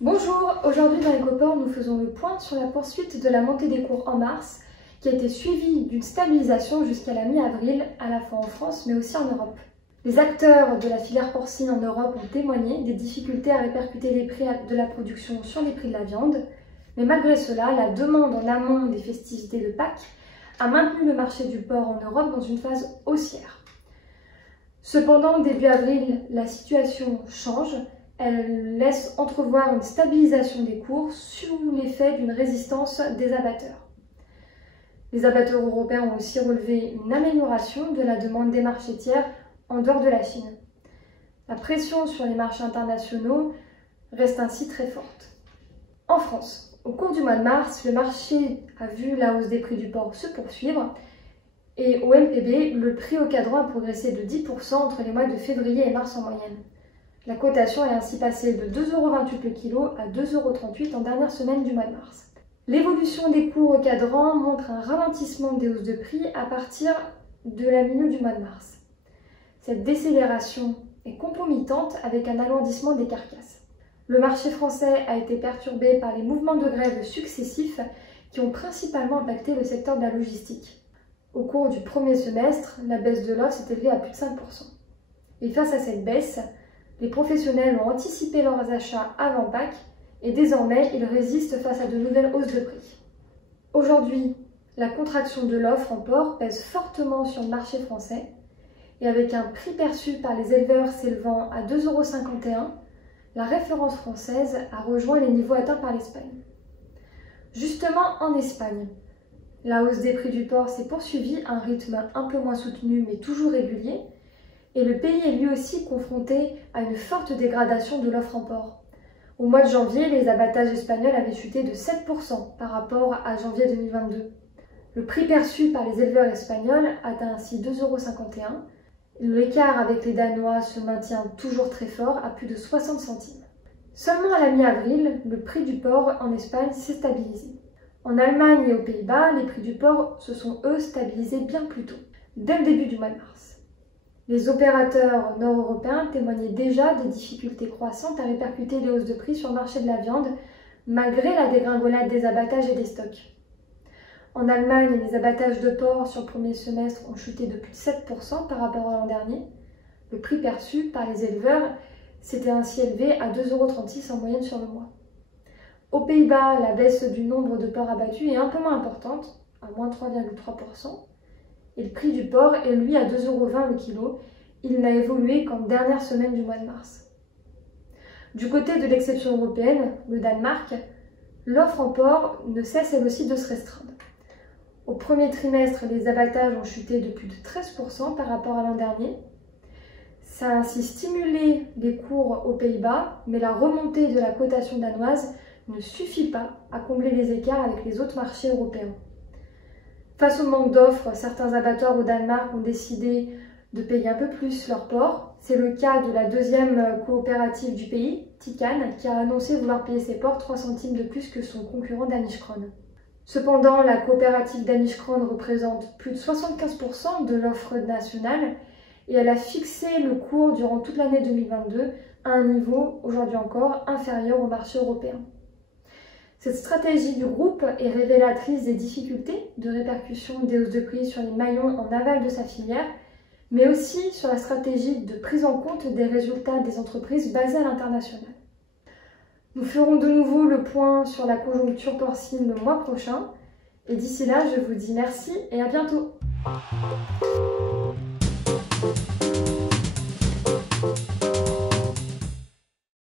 Bonjour, aujourd'hui dans EcoPort, nous faisons le point sur la poursuite de la montée des cours en mars, qui a été suivie d'une stabilisation jusqu'à la mi-avril, à la fois en France mais aussi en Europe. Les acteurs de la filière porcine en Europe ont témoigné des difficultés à répercuter les prix de la production sur les prix de la viande, mais malgré cela, la demande en amont des festivités de Pâques a maintenu le marché du porc en Europe dans une phase haussière. Cependant, début avril, la situation change. Elle laisse entrevoir une stabilisation des cours sous l'effet d'une résistance des abatteurs. Les abatteurs européens ont aussi relevé une amélioration de la demande des marchés tiers en dehors de la Chine. La pression sur les marchés internationaux reste ainsi très forte. En France, au cours du mois de mars, le marché a vu la hausse des prix du porc se poursuivre et au MPB, le prix au cadran a progressé de 10% entre les mois de février et mars en moyenne. La cotation est ainsi passée de 2,28 € le kilo à 2,38 € en dernière semaine du mois de mars. L'évolution des cours au cadran montre un ralentissement des hausses de prix à partir de la milieu du mois de mars. Cette décélération est concomitante avec un alourdissement des carcasses. Le marché français a été perturbé par les mouvements de grève successifs qui ont principalement impacté le secteur de la logistique. Au cours du premier semestre, la baisse de l'offre s'est élevée à plus de 5%. Et face à cette baisse, les professionnels ont anticipé leurs achats avant Pâques et désormais ils résistent face à de nouvelles hausses de prix. Aujourd'hui, la contraction de l'offre en porc pèse fortement sur le marché français et avec un prix perçu par les éleveurs s'élevant à 2,51 €, la référence française a rejoint les niveaux atteints par l'Espagne. Justement, en Espagne, la hausse des prix du porc s'est poursuivie à un rythme un peu moins soutenu mais toujours régulier, et le pays est lui aussi confronté à une forte dégradation de l'offre en porc. Au mois de janvier, les abattages espagnols avaient chuté de 7% par rapport à janvier 2022. Le prix perçu par les éleveurs espagnols atteint ainsi 2,51 €. L'écart avec les Danois se maintient toujours très fort à plus de 60 centimes. Seulement à la mi-avril, le prix du porc en Espagne s'est stabilisé. En Allemagne et aux Pays-Bas, les prix du porc se sont eux stabilisés bien plus tôt, dès le début du mois de mars. Les opérateurs nord-européens témoignaient déjà des difficultés croissantes à répercuter les hausses de prix sur le marché de la viande, malgré la dégringolade des abattages et des stocks. En Allemagne, les abattages de porc sur le premier semestre ont chuté de plus de 7% par rapport à l'an dernier. Le prix perçu par les éleveurs s'était ainsi élevé à 2,36 € en moyenne sur le mois. Aux Pays-Bas, la baisse du nombre de porcs abattus est un peu moins importante, à moins 3,3%. Et le prix du porc est lui à 2,20 € le kilo. Il n'a évolué qu'en dernière semaine du mois de mars. Du côté de l'exception européenne, le Danemark, l'offre en porc ne cesse elle aussi de se restreindre. Au premier trimestre, les abattages ont chuté de plus de 13% par rapport à l'an dernier. Ça a ainsi stimulé les cours aux Pays-Bas, mais la remontée de la cotation danoise ne suffit pas à combler les écarts avec les autres marchés européens. Face au manque d'offres, certains abattoirs au Danemark ont décidé de payer un peu plus leur porc. C'est le cas de la deuxième coopérative du pays, Tican, qui a annoncé vouloir payer ses porcs 3 centimes de plus que son concurrent Danish Krone. Cependant, la coopérative Danish Krone représente plus de 75% de l'offre nationale et elle a fixé le cours durant toute l'année 2022 à un niveau, aujourd'hui encore, inférieur au marché européen. Cette stratégie du groupe est révélatrice des difficultés de répercussion des hausses de prix sur les maillons en aval de sa filière, mais aussi sur la stratégie de prise en compte des résultats des entreprises basées à l'international. Nous ferons de nouveau le point sur la conjoncture porcine le mois prochain, et d'ici là, je vous dis merci et à bientôt.